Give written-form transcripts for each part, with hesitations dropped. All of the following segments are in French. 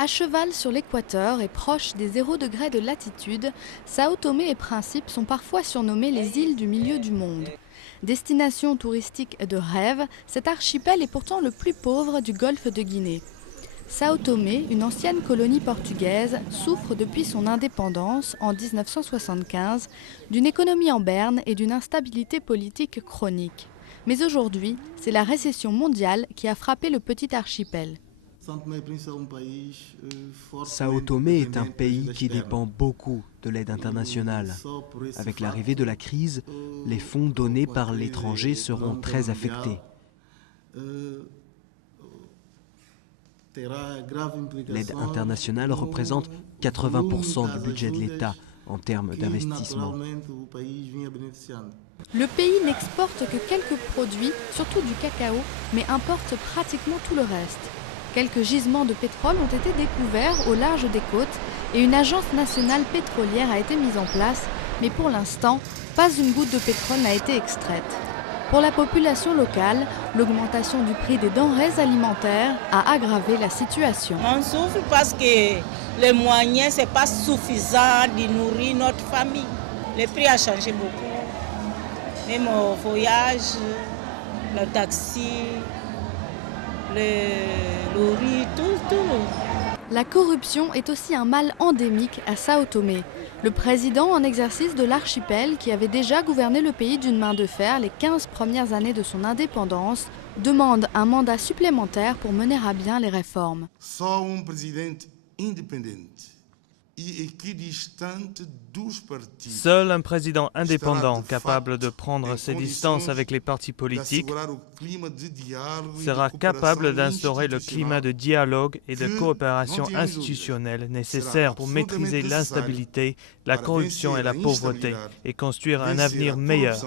À cheval sur l'équateur et proche des 0 degrés de latitude, Sao Tomé et Principe sont parfois surnommés les îles du milieu du monde. Destination touristique de rêve, cet archipel est pourtant le plus pauvre du golfe de Guinée. Sao Tomé, une ancienne colonie portugaise, souffre depuis son indépendance en 1975 d'une économie en berne et d'une instabilité politique chronique. Mais aujourd'hui, c'est la récession mondiale qui a frappé le petit archipel. Sao Tomé est un pays qui dépend beaucoup de l'aide internationale. Avec l'arrivée de la crise, les fonds donnés par l'étranger seront très affectés. L'aide internationale représente 80% du budget de l'État en termes d'investissement. Le pays n'exporte que quelques produits, surtout du cacao, mais importe pratiquement tout le reste. Quelques gisements de pétrole ont été découverts au large des côtes et une agence nationale pétrolière a été mise en place, mais pour l'instant, pas une goutte de pétrole n'a été extraite. Pour la population locale, l'augmentation du prix des denrées alimentaires a aggravé la situation. On souffre parce que les moyens, ce n'est pas suffisant de nourrir notre famille. Le prix a changé beaucoup. Même au voyage, le taxi, le riz, tout. La corruption est aussi un mal endémique à Sao Tomé. Le président en exercice de l'archipel, qui avait déjà gouverné le pays d'une main de fer les 15 premières années de son indépendance, demande un mandat supplémentaire pour mener à bien les réformes. Seul un président indépendant capable de prendre ses distances avec les partis politiques sera capable d'instaurer le climat de dialogue et de coopération institutionnelle nécessaire pour maîtriser l'instabilité, la corruption et la pauvreté et construire un avenir meilleur.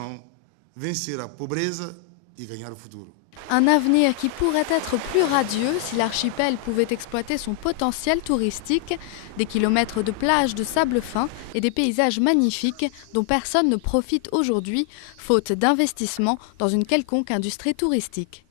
Un avenir qui pourrait être plus radieux si l'archipel pouvait exploiter son potentiel touristique, des kilomètres de plages de sable fin et des paysages magnifiques dont personne ne profite aujourd'hui, faute d'investissement dans une quelconque industrie touristique.